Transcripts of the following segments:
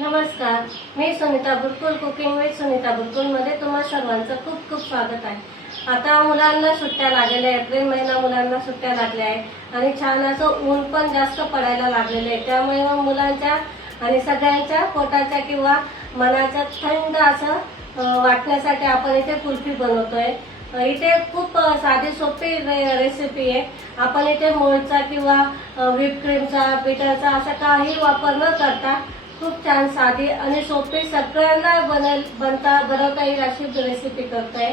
नमस्कार मी Sunita Burkul cooking with Sunita बुरकुलमध्ये तुम्हा सर्वांचं खूप खूप स्वागत आहे. आता मुलांना सुट्ट्या लागलेल्या आहे एप्रिल महिना मुलांना सुट्ट्या लागल्या आहेत आणि छान असं ऊन पण जास्त पडायला लागलेलं आहे. त्यामुळे मग मुलांच्या आणि सगळ्यांच्या पोटाच्या किंवा मनाच्या थंड असं वाटण्यासाठी आपण इथे कुल्फी बनवतोय. इथे खूप साधी सोपी रे- रेसिपी आहे. आपण इथे मोळचा किंवा व्हिपक्रीमचा बिटरचा असा काही वापर न करता खूप छान साधी आणि सोपी सगळ्यांना बनल बनता बनवता येईल अशी रेसिपी करताय.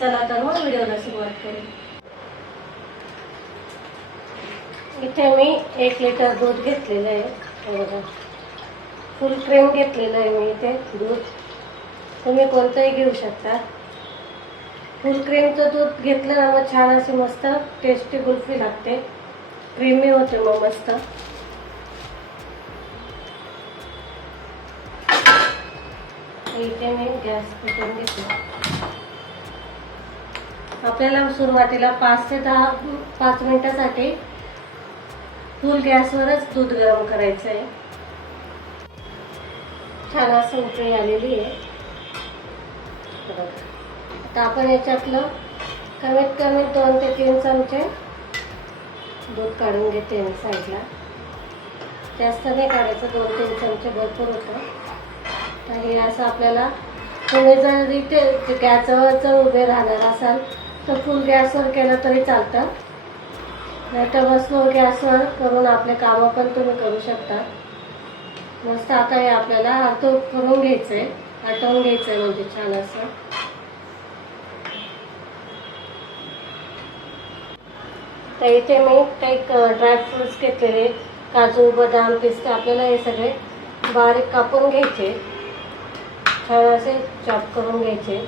चला तर मग व्हिडिओला सुरुवात करू. इथे मी एक लिटर दूध घेतलेलं आहे. फुल क्रीम घेतलेलं आहे मी इथे दूध. तुम्ही कोणतंही घेऊ शकता. फुल क्रीमचं दूध घेतलं ना मग छान अशी मस्त टेस्टी कुल्फी लागते. क्रीमी होते मग मस्त. इथे मी गॅस पेटून घेतला. आपल्याला सुरुवातीला पाच ते दहा पाच मिनिटासाठी फुल गॅसवरच दूध गरम करायचं आहे. छान असं उकळी आलेली आहे. आता आपण याच्यातलं कमीत कमी दोन ते तीन चमचे दूध काढून घेते मी साईडला. जास्त नाही काढायचं दोन तीन चमचे भरपूर होतं. तर हे असं आपल्याला तुम्ही जर इथे गॅसजवळ जर उभे राहणार असाल तर फुल गॅसवर केलं तरी चालतं. नाही तर बसलो गॅसवर करून आपले कामं पण तुम्ही करू शकता. मस्त आता हे आपल्याला आटो करून घ्यायचं आहे आटवून घ्यायचं आहे म्हणजे छान असं. तर इथे मी काही ड्रायफ्रुट्स घेतलेले काजू बदाम पिस्ते आपल्याला हे सगळे बारीक कापून घ्यायचे. छान असे चॉप करून घ्यायचे.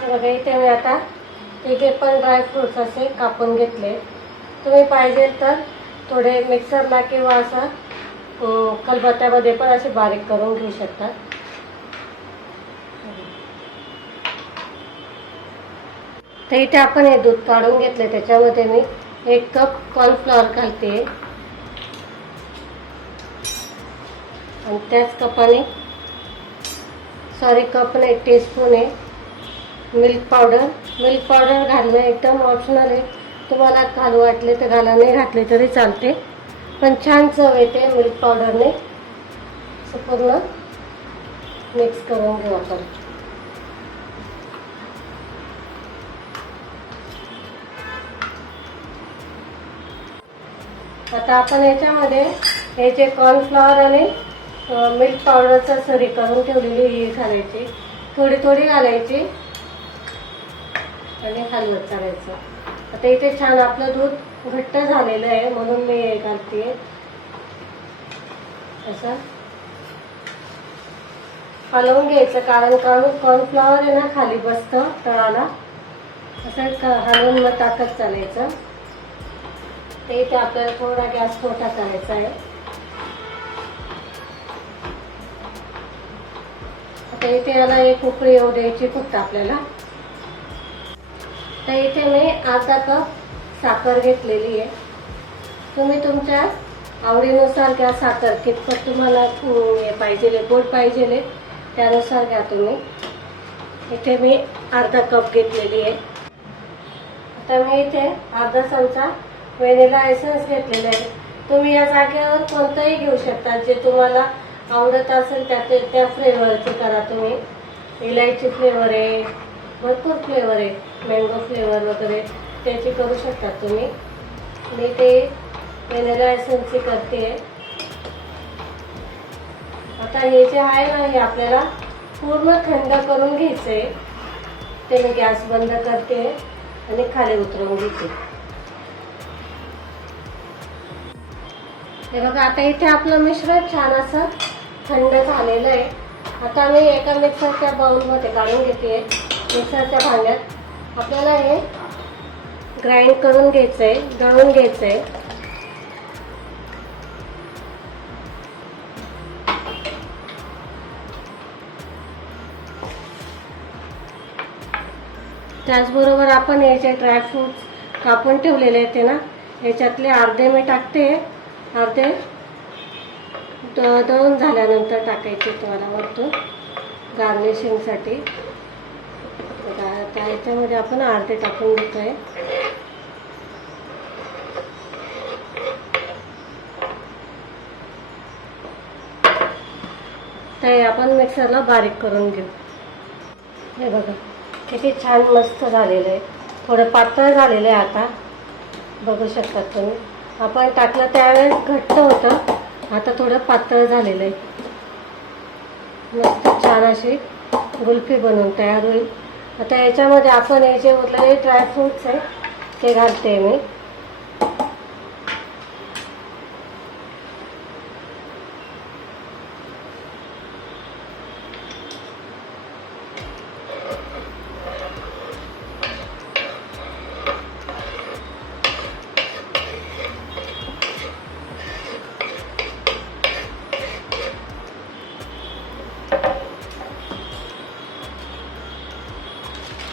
तर बघा इथे मी आता एक एक पण ड्रायफ्रुट्स असे कापून घेतले. तुम्ही पाहिजे तर थोडे मिक्सरला किंवा असं कलबत्त्यामध्ये पण असे बारीक करून घेऊ शकतात तर इथे आपण हे दूध काढून घेतले त्याच्यामध्ये मी एक कप कॉर्नफ्लॉवर घालते. आणि त्याच कपाने सॉरी कप नाही टीस्पून आहे. मिल्क पावडर मिल्क पावडर घालणं एकदम ऑप्शनल आहे. तुम्हाला घालू वाटले तर घाला नाही घातले तरी चालते. पण छान चव येते मिल्क पावडरने पूर्ण मिक्स करून घेऊ आपण. आता आपण याच्यामध्ये हे जे कॉर्नफ्लॉवर आणि मिल्क पावडरचा सरी करून ठेवलेली ही घालायची. थोडी थोडी घालायची. आणि हलवत चालायचं. आता इथे छान आपलं दूध घट्ट झालेलं आहे म्हणून मी हे घालते. असं. हलवून घ्यायचं कारण कारण कॉर्नफ्लॉवर आहे ना खाली बसतं तळाला. असं हलवून मग टाकत चालायचं. ते इथे आपल्याला थोडा गॅस मोठा करायचा आहे. आता इथे याला एक उकळी येऊ द्यायची फक्त आपल्याला. तर इथे मी अर्धा कप साखर घेतलेली आहे. तुम्ही तुमच्या आवडीनुसार घ्या साखर. कितपत तुम्हाला हे पाहिजे गोड पाहिजे त्यानुसार घ्या तुम्ही. इथे मी अर्धा कप घेतलेली आहे. आता मी इथे अर्धा चमचा महिने लायसन्स घेतलेला आहे तुम्ही या जागेवर कोणतंही घेऊ शकता जे तुम्हाला आवडत असेल त्या ते त्या फ्लेवरचे करा तुम्ही. इलायची फ्लेवर आहे भरपूर फ्लेवर आहे. मँगो फ्लेवर वगैरे त्याची करू शकता तुम्ही. मी ते व्हॅनिला लायसन्सची करते. आता हे जे आहे ना हे आपल्याला पूर्ण थंड करून घ्यायचं आहे ते मी गॅस बंद करते आणि खाली उतरवून घेते. हे बघा आता इथे आपलं मिश्रण छान असं थंड झालेलं आहे. आता मी एका मिक्सरच्या बाउलमध्ये काढून घेते मिक्सरच्या भांड्यात. आपल्याला हे ग्राइंड करून घ्यायचं आहे दळून घ्यायचं आहे त्याचबरोबर आपण हे जे ड्रायफ्रूट्स कापून ठेवलेले आहेत ते ना याच्यातले अर्धे मी टाकते. अर्धे द- दळून झाल्यानंतर टाकायचे तुम्हाला वरतून गार्निशिंगसाठी तर आता याच्यामध्ये आपण अर्धे टाकून घेतोय. तर आपण मिक्सरला बारीक करून घेऊ. हे बघा किती छान मस्त झालेलं आहे. थोडं पातळ झालेलं आहे आता. बघू शकतात तुम्ही. आपण टाकलं त्यावेळेस घट्ट होतं. आता थोडं पातळ झालेलं आहे. मस्त छान अशी गुल्फी बनवून तयार होईल. आता याच्यामध्ये आपण हे जे उरलेले ड्रायफ्रूट्स आहे ते घालते मी.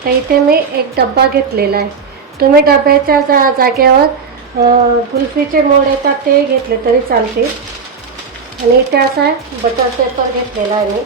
तर इथे मी एक डब्बा घेतलेला आहे. तुम्ही डब्याच्या जा जागेवर कुल्फीचे मोड येतात ते घेतले तरी चालतील. आणि इथे असा बटर पेपर घेतलेला आहे मी.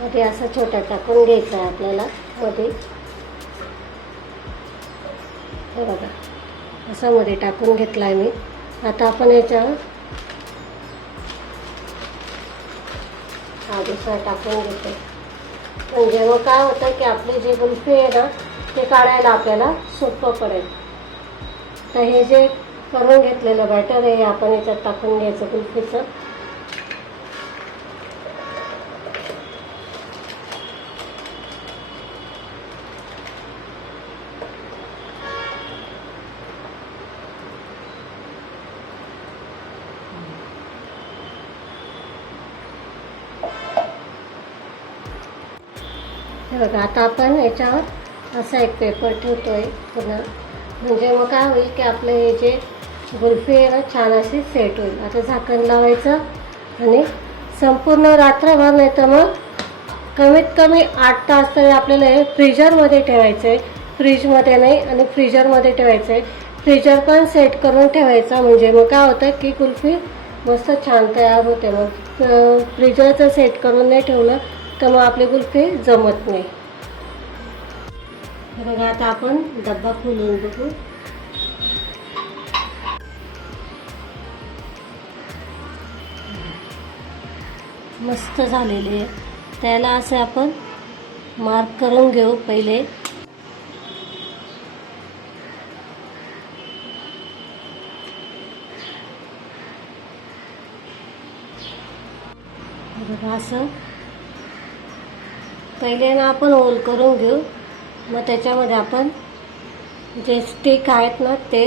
मध्ये असं छोटा टाकून घ्यायचा आहे आपल्याला मध्ये. हे बघा असा मध्ये टाकून घेतला आहे मी आता आपण याच्यावर हा दुसरा टाकून घेतो म्हणजे मग काय होतं की आपली जी गुल्फी आहे ना ते काढायला आपल्याला सोपं पडेल. तर हे जे करून घेतलेलं बॅटर आहे हे आपण याच्यात टाकून घ्यायचं गुल्फीचं. बघा आता आपण याच्यावर असा एक पेपर ठेवतोय पुन्हा. म्हणजे मग काय होईल की आपलं हे जे गुल्फी आहे ना छान अशी सेट होईल. आता झाकण लावायचं आणि संपूर्ण रात्रभर नाही तर मग कमीत कमी आठ तास तरी आपल्याला हे फ्रीजरमध्ये ठेवायचं आहे फ्रीजमध्ये नाही आणि फ्रीजरमध्ये ठेवायचं आहे फ्रीजर पण सेट करून ठेवायचा. म्हणजे मग काय होतं की कुल्फी मस्त छान तयार होते. मग फ्रीजरचं सेट करून नाही ठेवलं तर मग आपले कुल्फी जमत नाही. हे बघा आता आपण डब्बा खोलून बघू. मस्त झालेले आहे त्याला असे आपण मार्क करून घेऊ पहिले. बघा असं पहिले ना आपण होल करून घेऊ. मग त्याच्यामध्ये आपण जे स्टिक आहेत ना ते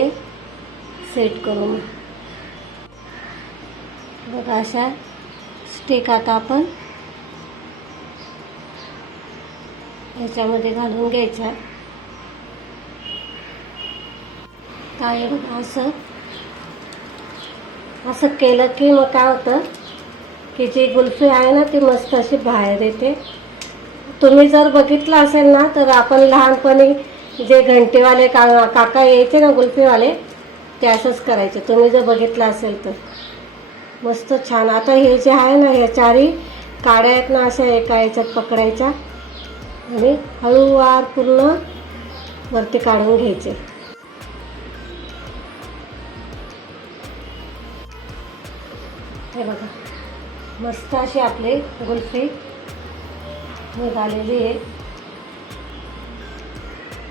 सेट करू मग. बघा अशा स्टिक आता आपण ह्याच्यामध्ये घालून घ्यायच्या. काय बघा असं. असं केलं की मग काय होतं की जी गुल्फी आहे ना ती मस्त अशी बाहेर येते. तुम्ही जर बघितलं असेल ना तर आपण लहानपणी जे घंटेवाले का काका यायचे ना गुल्फीवाले ते असंच करायचे. तुम्ही जर बघितलं असेल तर. मस्त छान. आता हे जे आहे ना ह्या चारही काड्या आहेत ना अशा एका याच्यात पकडायच्या. आणि हळूवार पूर्ण वरती काढून घ्यायचे. हे बघा. मस्त अशी आपली गुल्फी. निघालेली आहे.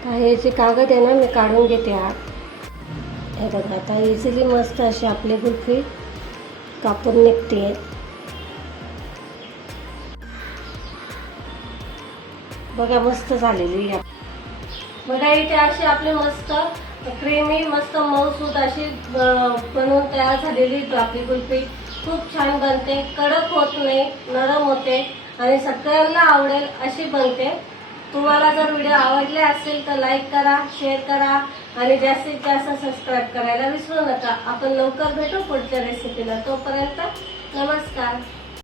काही हे कागद आहे ना मी काढून घेते आत. हे बघा आता इझिली मस्त अशी आपली गुल्फी कापून निघते. बघा मस्त झालेली आहे. बघा इथे अशी आपली मस्त क्रीमी मस्त मऊसूद अशी बनवून तयार झालेली आपली कुल्फी खूप छान बनते कडक होत नाही नरम होते. आणि सगळ्यांना आवडेल अशी बनते तुम्हाला जर व्हिडिओ आवडले असेल तर लाईक करा शेअर करा आणि जास्तीत जास्त सबस्क्राईब करायला विसरू नका. आपण लवकर भेटू पुढच्या रेसिपीला तोपर्यंत नमस्कार.